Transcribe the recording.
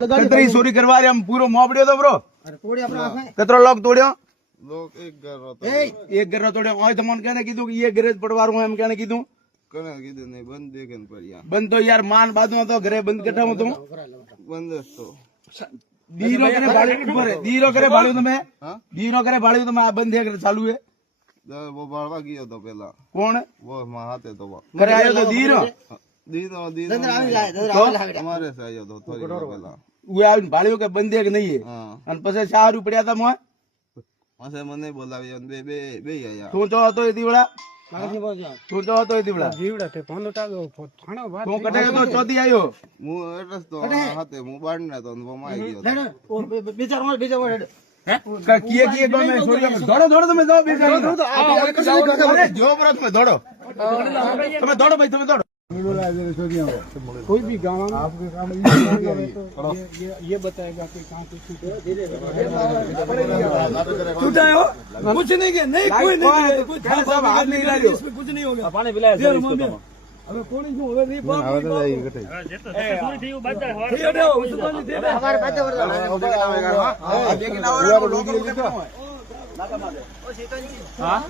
कतरी चोरी करवा रहे हम पूरा मोबड़ियो तो ब्रो कतरो लोग तोड़ियो लोग एक घर तोड़ियो ओय तमन कहने कीधु कि ये घरे पड़वार हूं हम कहने कीधु कने कीधु नहीं बंद देखन पड़िया बंद तो यार मान बादू तो घरे बंद कटा हूं तुम बंद तो दीरो करे बाड़ी ऊपर दीरो करे बाड़ी तुम्हें दीरो करे बाड़ी तुम्हें आ बंद है चालू है वो बाड़वा गयो तो पहला कौन वो माहाते तो वो घरे आयो तो दीरो दीनो दीनो हमारे से आयो तो थोड़ी पहला वो आ बाड़ियों के बंद है कि नहीं है हां अन पछे चारू पड्या था मोय असे मने बोलावी बे बे बे आया तू जो હતો એ દીવડા तू जो હતો એ દીવડા જીવડા તે ફોન ઉઠાવ્યો થાણો વાત तू कटे तो ચોથી आयो मु एड्रेस तो हाथे मु बाड़ने तो वो माई गयो બીજા વાર किए किए तो मैं छोड़ दौड़ो दौड़ो तुम्हें जाओ बेचारा अरे जो बरो तुम्हें दौड़ो तुम्हें दौड़ो भाई तुम्हें दौड़ो कोई भी गांव में आपके काम ये बताएगा कि कहाँ पे छूटा है कुछ नहीं के नहीं कोई नहीं कोई सब हाथ नहीं ला रही इसमें कुछ नहीं होगा पानी पिलाया હવે કોણી જો હવે નહીં પાપ હવે તો જાય ઘટે થોડી થયું બાદ હોય हमारे बात हां लेकिन और लोग नाका मारे ओ सीतन जी हां